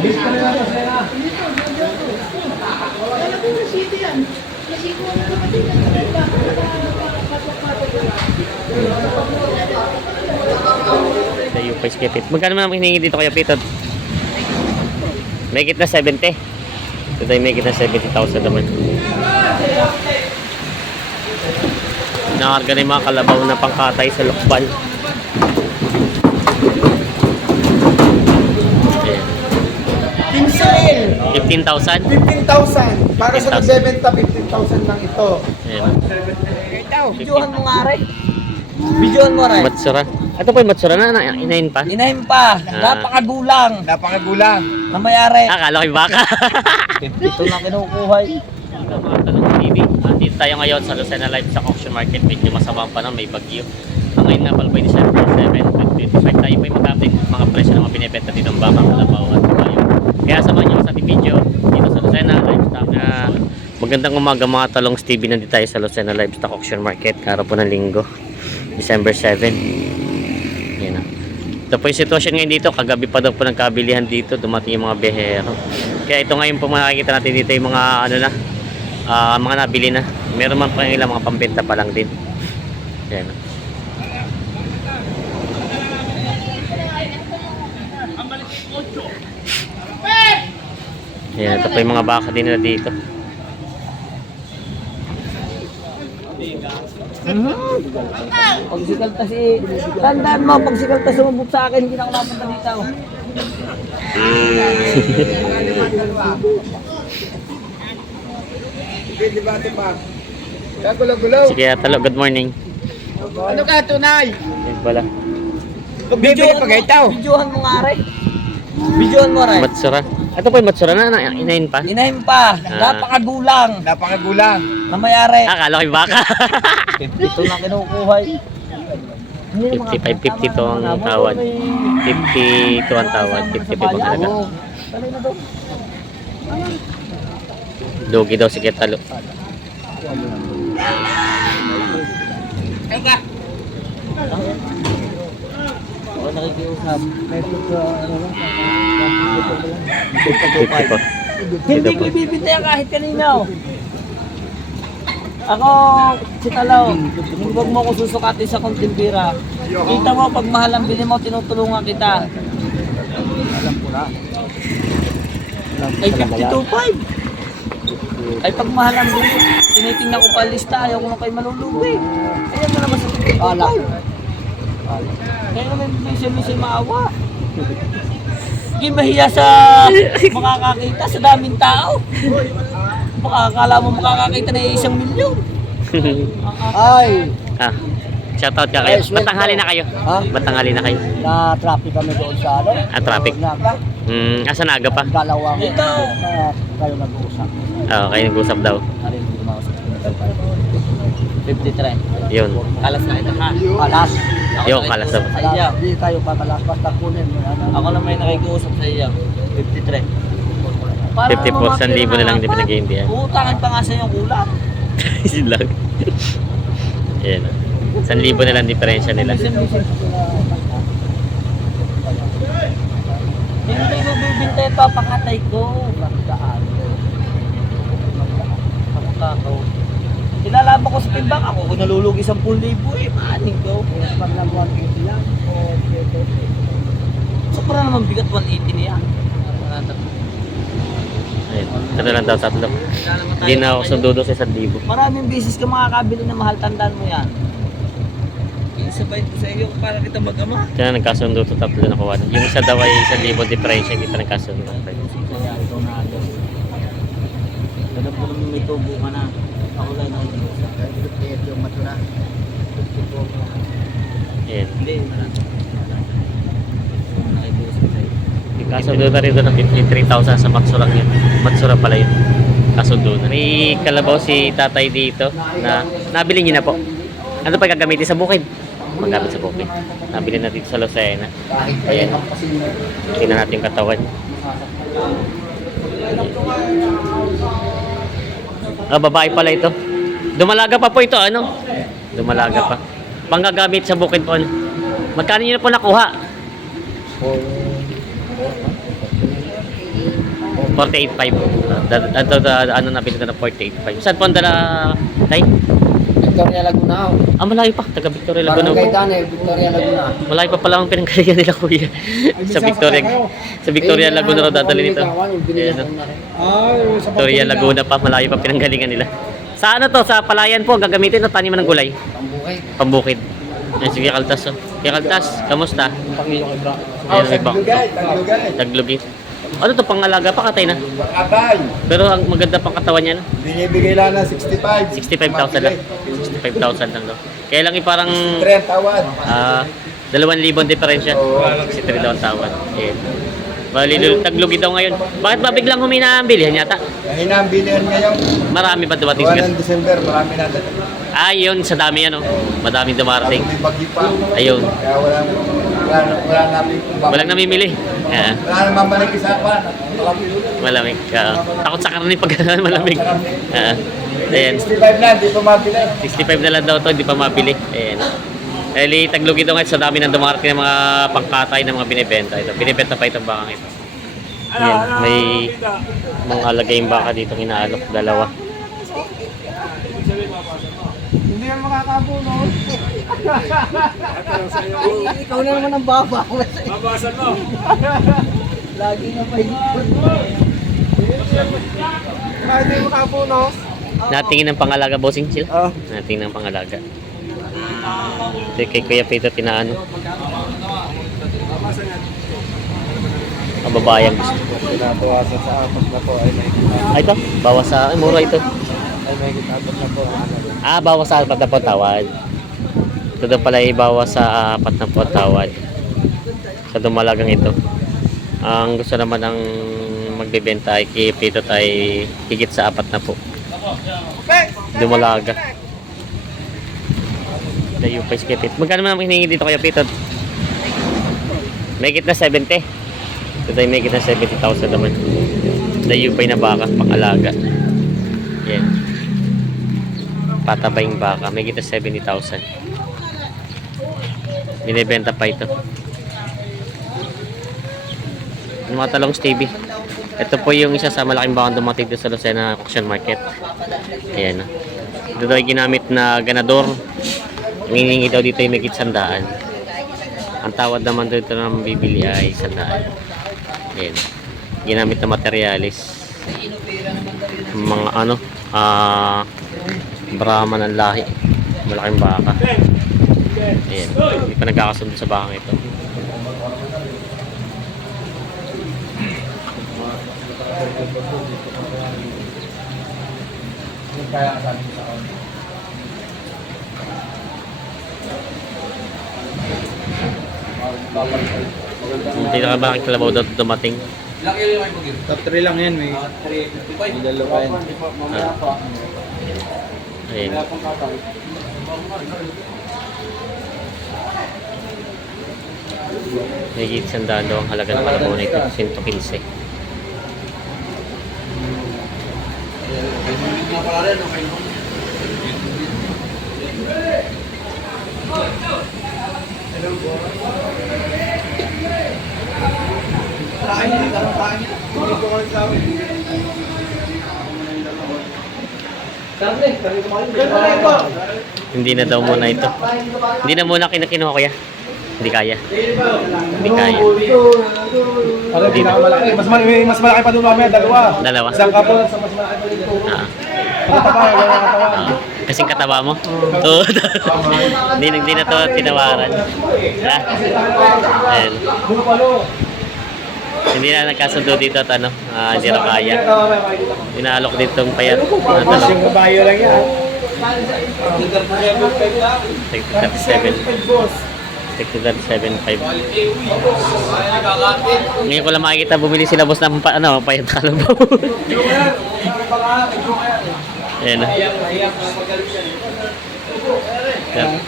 Tayo pa skipit. Magkano naman hiningi dito kaya Pito? May na 70. Ito tayo may na 70,000 naman. Nakarga na yung mga kalabaw na pangkatay sa lokbal. Tinsel! 15,000? 15,000. Para sa nagbebenta, 15,000 lang ito. Ayan. Videohan mo nga rin. Videohan mo rin. Matsura. Ito po yung matsura na, inahin pa. Inahin pa. Napakagulang. Napakagulang. Na mayari. Akala ko yung baka. 52 lang kinukuhay. Mga Talong TV. Andito tayo ngayon sa Lucena Livestock Auction Market. Medyo masama pa na, may bagyo. Ang ngayon nga pala po December 7, 2025. Tayo po yung mag-update mga presyo ng mga binibenta dito ng baka, kalabaw at kabayo. Kaya samahan nyo sa ating video dito sa Lucena Livestock. Magandang umaga mga Talongs TV. Nandito tayo sa Lucena Livestock Auction Market. Araw po ng linggo, December 7. Yan na. Ito po yung sitwasyon ngayon dito. Kagabi pa daw po ng kabilihan dito. Dumating yung mga bihero. Kaya ito ngayon po makikita natin dito yung mga ano na, mga nabili na. Meron man pa yung ilang mga pambenta pa lang din. Yan na. Yan, ito po yung mga baka din nila dito. Pag sikalta si... Tandaan mo, pag sikalta sumubok sa akin, hindi na ako napunta dito. Sige, debate pa. Gulaw-gulaw. Sige, Talo, good morning. Ano ka, tunay? Yan pala. Bibili pa kayo ito. Videohan mo nga rin. Videohan mo rin. Matsura. Ito po yung matsura na, inahin pa. Inahin pa. Napakagulang. Napakagulang. Na mayari. Akala ko yung baka. 52 lang kinukuhay. 55, 52 ang tawad. 52 ang tawad. 55 ang talaga. Talay na doon. Dogi daw, sige Talo. Ano ka? Ako nakikiusap. Hindi ko ibibintay kahit kanina. Ako, si Talaw, huwag mo ako susukatin sa kontimbira. Kita mo, pag mahal ang bili mo, tinutulungan kita. Alam ko na. Ay, 52.5. Ay, pag mahal ang bili, tinitingnan ko pa lista, ayaw ko na kayo malulubi. Ayan mo naman sa 52.5. Kaya naman may maawa. Hindi mahiya sa makakakita sa daming tao. Akala mo makakakita na 1 milyon. Ay, Ah, shoutout ka kayo. Batanghali na kayo. Ha? Batanghali na kayo. na-traffic kami doon sa ano. Traffic. Naga, Asa na aga pa? dalawang Ito. kayo nag-uusap. Oo, kayo nag-usap daw. Arin mo mga 53. Yun. Kalas na ito ha. Palas. Yung kalas daw. Sa iyo. Hindi tayo patalas. Basta kunin mo. Ako na may nakikiusap sa iyo. 53. 54,000 na lang hindi pinag-iindihan. Utangin pa nga sa yung kulang. Yun lang. Yan. 1,000 na lang diferensya nila. Hindi ko bibintay pa pakatay ko. Magdaan. Ako. Kilala mo ko sa timbang. Ako kung nalulugi 10,000 eh. Maaning ko. Pag nag-180 lang. Sobra naman bigat 180 niya. Ayun. Ito na lang daw 3. Hindi na ako sundo doon sa 1,000. Maraming beses ka makakabili na mahal, tandaan mo yan. Isabay ko sa iyo para kita mag-ama. Kaya nagkasundo to 3 na kuha. Yung isa daw ay 1,000 diferensya, hindi pa nagkasundo. Kaya ito na ito. Ganun po naman may tubo ka na. Ako lang nakikiusap. Yung matura. Yan. Hindi. Nakikiusap sa iyo. Kasundo na rin doon ng 53,000 sa Matsura yun. Matsura pala yun. Kasundo na. May kalabaw si tatay dito na nabili niyo na po. Ano pa gagamitin sa bukid? Magamit sa bukid. Nabili na dito sa Lucena. Ayan. Tingnan natin yung katawan. Babae pala ito. Dumalaga pa po ito, ano? Dumalaga pa. Panggagamit sa bukid po, ano? Magkano niyo na po nakuha? 48.5. Ano na pinito na 48.5. Saan po ang dala, Tay? Victoria Laguna. Ah, malayo pa. Taga Victoria Laguna. Barangay Dane, Victoria Laguna. Malayo pa pala ang pinanggalingan nila, kuya. Sa Victoria Laguna raw dadali nito. Ayan, no? Victoria Laguna pa, malayo pa pinanggalingan nila. Sa ano to, sa palayan po, gagamitin o taniman ng gulay? Pambukay. Pambukid. Ayan, sige, Kaltas. Oh. Kaya Kaltas, kamusta? Ayan, may bang. Taglugit. Ano to, pangalaga pa katay na? Abay, Pero ang maganda pang katawan niya, no? binibigay lang ng 65. 65,000 lang. 65,000 lang, no? Kaya lang parang 3 tawad. 2,000 diferensya. 63 daw ang tawad. Ayan. Bali, taglugid daw ngayon. Bakit ba biglang humina ang bilihan yata? Mahina ang bilihan ngayon. Marami ba dumating? Gawa ng December, marami natin. Yun, sa dami ano. Madaming dumarating. May bagyo pa. Ayun. Kaya wala namin Walang namimili. Wala naman malamig isa pa. Malamig. Takot sa karne pag malamig. Ayan. 65 na, di pa mabili. 65 na lang daw to, hindi pa mabili. Ayan. Dahil taglugid daw ngayon sa dami ng dumarating ng mga pangkatay ng mga binibenta. Ito, binibenta pa itong bakang ito. Ayan, may mga alagay yung baka dito inaalok, dalawa. Hindi yan makakabuno. Ikaw na naman ang baba. Babasan mo. Lagi na pa higpot. Hindi makabuno. Natingin ng pangalaga, bossing sila. Oh. Natingin ng pangalaga. Ito kay Kuya Pito tinaano. Kababayang gusto. Pinatuwasan sa apat na po ay may Ito, bawas sa, mura ito. may apat na po. Bawas sa 4 na po tawad. Ito daw pala bawas sa 4 na po tawad. Sa dumalagang ito. Ang gusto naman ng magbebenta ay kay Pito ay higit sa 4 na po. Dumalaga. Layo pa kay Pito. Magkano man ang hiningi dito kay Pito? May higit na 70. Ito tayo may higit na 70,000 naman. Layo pa na baka, pang-alaga. Yan. Patabaying baka, may higit na 70,000. Binibenta pa ito. Mga talong Stevie. Ito po yung isa sa malaking bakang dumating dito sa Lucena Auction Market. Ayan. Ito daw ay ginamit na ganador. Ang hiningi daw dito ay may higit 100. Ang tawad naman dito na bibili ay 100. Ayan. Ginamit na materialis. Mga ano, Brahman ang lahi. Malaking baka. Ayan. Hindi pa nagkakasundo sa bakang ito. Hindi na ba ang kalabaw daw dumating? Top 3 lang yan, may dalawa yan. Ayan. Higit 100 daw ang halaga ng kalabaw na ito. 115. Hindi na daw muna ito. Hindi na muna kinuha kuya. Hindi kaya. Hindi kaya. Hindi na. Mas malaki pa doon mamaya, dalawa. Dalawa. Isang kapo sa mas malaki pa dito. Kasing kataba mo? Oo. Hindi na to tinawaran. Ayan. Hindi na nagkasundo dito at ano, hindi na kaya. Inaalok dito yung payat. Kasing kabayo lang yan. 37.5. Ngayon ko lang makikita bumili sila boss ng payat kalabaw. Ayan.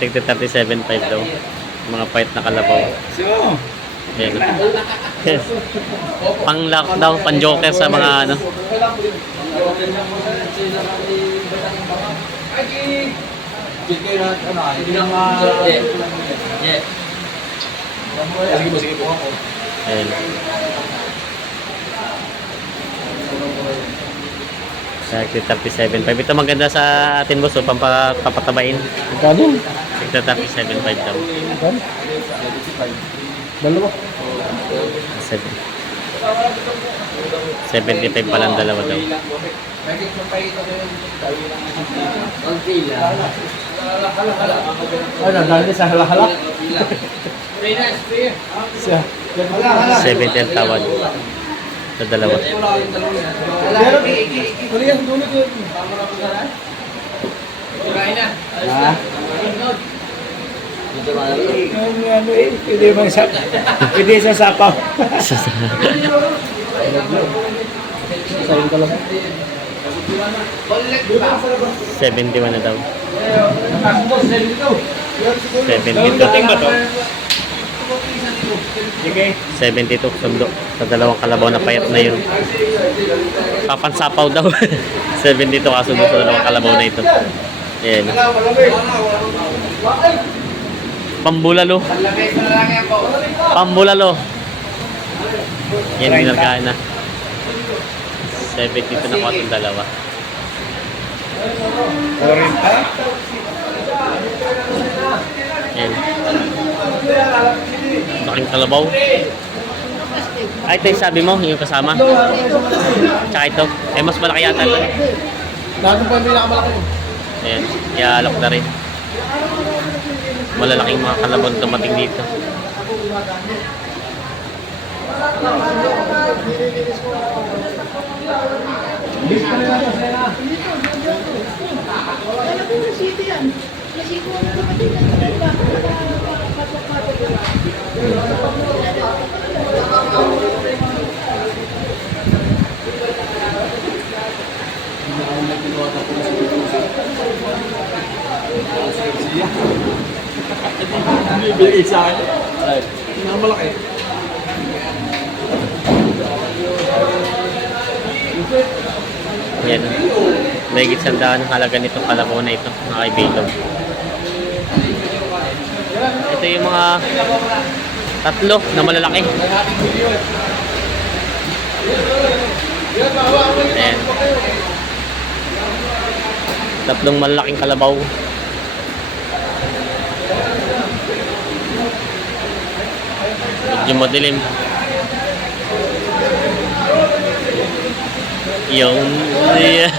37.5 daw. Mga payat na kalabaw. Ayan. Pang-lock daw, pang-joker sa mga ano. Ayan. Hector 37.5. Ito maganda sa atin boss, so papatabain. Magkano? Hector 37.5 daw. Magkano? Dalawa. 75 pa lang dalawa daw. Ano, dahil sa hala-hala? Siya. 70 ang tawad. Sa dalawa. Pero, ano yan? Dulo ko. Ha? Ano eh? Pwede bang sa... Pwede sa sapaw. Sayang ka lang. 71 na daw. 72 sundo sa dalawang kalabaw na payat na yun. Papansapaw daw. 72 kasundo sa dalawang kalabaw na ito. Ayan. Pambulalo. Pambulalo. Yan ginargaan na. 72 na kuha itong dalawa. Orin pa? Yan. Laking kalabaw. Ay, ito yung sabi mo, yung kasama. Tsaka ito. Eh, mas malaki yata ito. Lalo pa yung pinakamalaki. Ayan, iaalok na rin. Malalaking mga kalabaw na dumating dito. Bibigay sa akin. Ang malaki. Yan. Mahigit sandaan ang halaga nitong kalabaw na ito, mga kaibigan. Ito yung mga tatlo na malalaki. Ayan. Tatlong malalaking kalabaw. Medyo madilim. Yung ayan.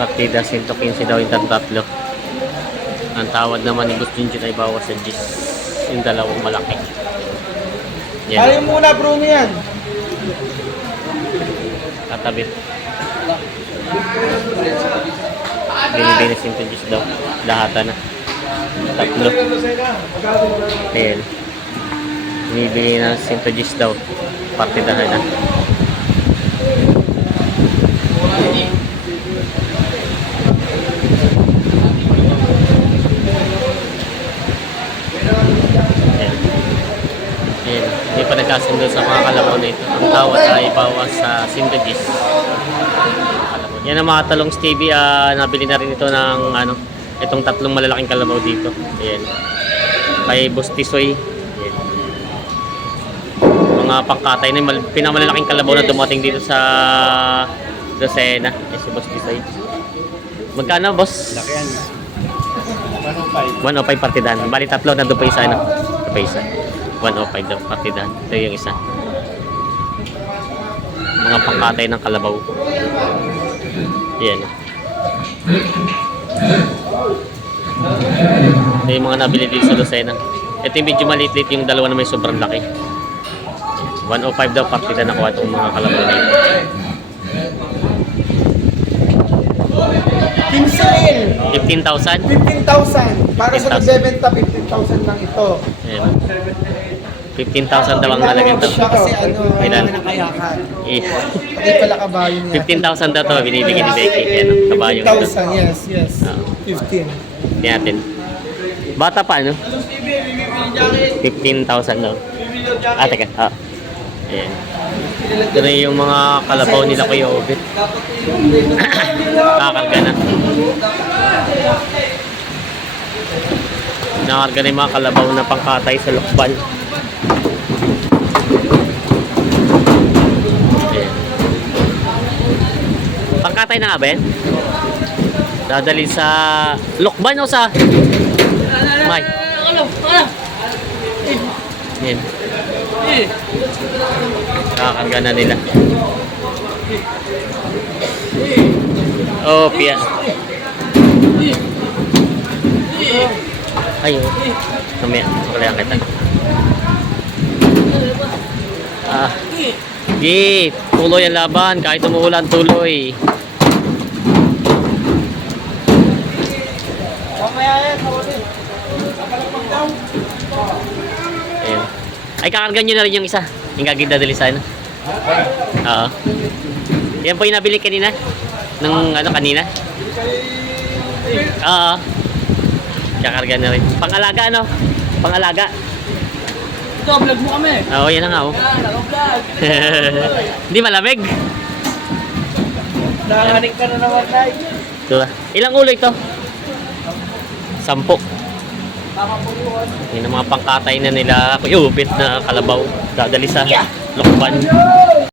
Partida 115 daw yung tatlo. Ang tawad naman ni Boss Junjun ay bawas sa Gis. Yung dalawang malaki. Ayaw muna, Bruno yan. Katabi. Binibinis yung Gis daw. Lahata na. Tatlo. Ayan. Binibigay na Gis daw. Partidahan na. Hindi pa nagkasundo sa mga kalabaw na ito. Ang tawad ay bawas sa Gis. Yan ang mga talong Stevie. Nabili na rin ito ng itong tatlong malalaking kalabaw dito. Ayan. Kay Boss Tisoy. Ayan. Mga pangkatay na pinakamalalaking kalabaw na dumating dito sa Lucena. Si Boss Tisoy. Magkano, boss? Laki yan. 105 partidahan. Bali tatlo na doon pa isa. Ito pa isa. 105 daw partidahan. Ito yung isa. Mga pangkatay ng kalabaw. Yan. Ito yung mga nabili dito sa Lucena. Ito yung medyo maliit-liit, yung dalawa na may sobrang laki. 105 daw partida nakuha itong mga kalabaw na ito. 15,000? 15,000. Para sa nagbebenta, 15,000 lang ito. Ayan. 15,000 daw ang halaga ito. Siya kasi Ilan? nakayakan. Eh, Pati pala kabayo niya. 15,000 daw ito binibigyan ni Becky. Ayan, kabayo ito. 15,000, yes. Ah. 15. Tingnan natin. Bata pa, no? 15,000 daw. Teka. Ayan. Ito na yung mga kalabaw nila Kuya Obet. Nakakarga na. Nakakarga na yung mga kalabaw na pangkatay sa lokban. Ayan. Pangkatay na nga ba yan? Dadali sa lokban o sa may? Ayan. Nakakarga na nila. Oh, piya. Ayo. Mamaya, sukalayan kita. Sige, tuloy ang laban. Kahit umuulan, tuloy. Ayun. Ay, kakargan nyo na rin yung isa. Yung gagawin dadali sa ano. Oo. Yan po yung nabili kanina. Nung ano kanina. Oo. Kakarga na rin. Pangalaga ano? Pangalaga. Ito, vlog mo kami. Oo, yan na nga oh. Naka-vlog. Hindi malamig. Nakahaning ka na naman, Nay. Ito na. Ilang ulo ito? 10. Tama po yun. Yan ang mga pangkatay na nila Kuya Obet na kalabaw. Dadali sa lokban.